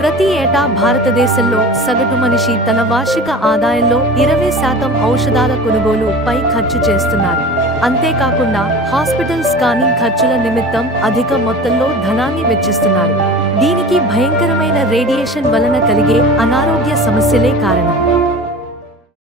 ప్రతి ఏటా భారతదేశంలో సగటు మనిషి తన వార్షిక ఆదాయంలో 20% ఔషధాల కొనుగోలు పై ఖర్చు చేస్తున్నారు. అంతేకాకుండా హాస్పిటల్ స్కానింగ్ ఖర్చుల నిమిత్తం అధిక మొత్తంలో ధనాన్ని వెచ్చిస్తున్నారు. దీనికి భయంకరమైన రేడియేషన్ వలన కలిగే అనారోగ్య సమస్యలే కారణం.